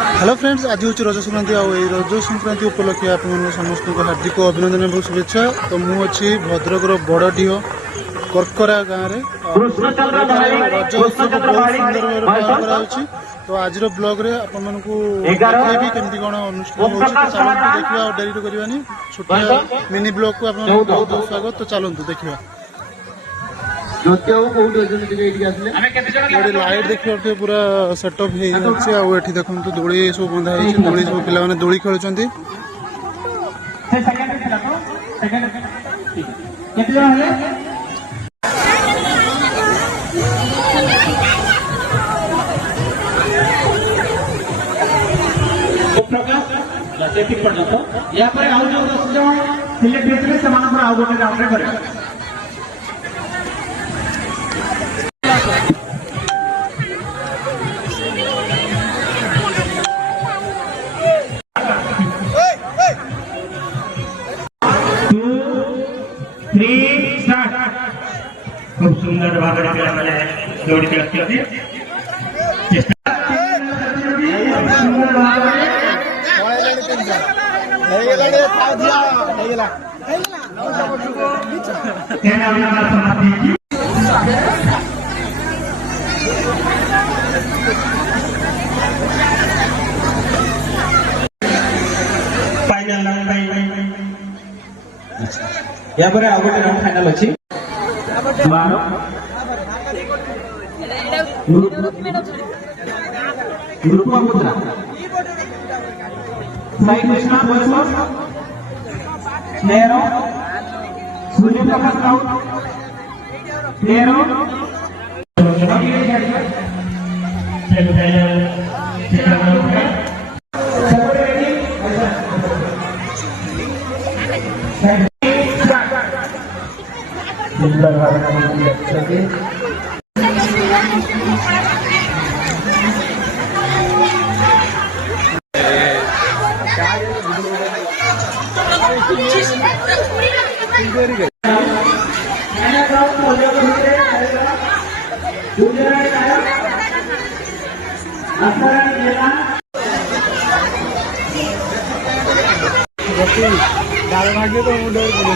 Hello friends, आज हूँ रज संक्रांति रज संक्रांति उपलक्षे आप समस्त को हार्दिक अभिनंदन और शुभेच्छा। तो मुझे भद्रकर बड़डीह करकरा गाँव में रज उत्सव बहुत सुंदर भाव पालन कराई। तो आज ब्लॉग रे आपण देखी केमती कौन अनुष्ठान होता देखा और डेरी करवानी छोटिया मिनी ब्लॉग को बहुत बहुत स्वागत। तो चलतु देखा लाइट देखिए पूरा सेटअप ये देखो दोली सब बंधा है दोली सब पिला दोली खेलुंट खूब सुंदर भाव मैंने दौड़ के यहाँ पर आउ गोटे राउंड फाइनल अच्छी डाल भाग्य तो मुंडे बोले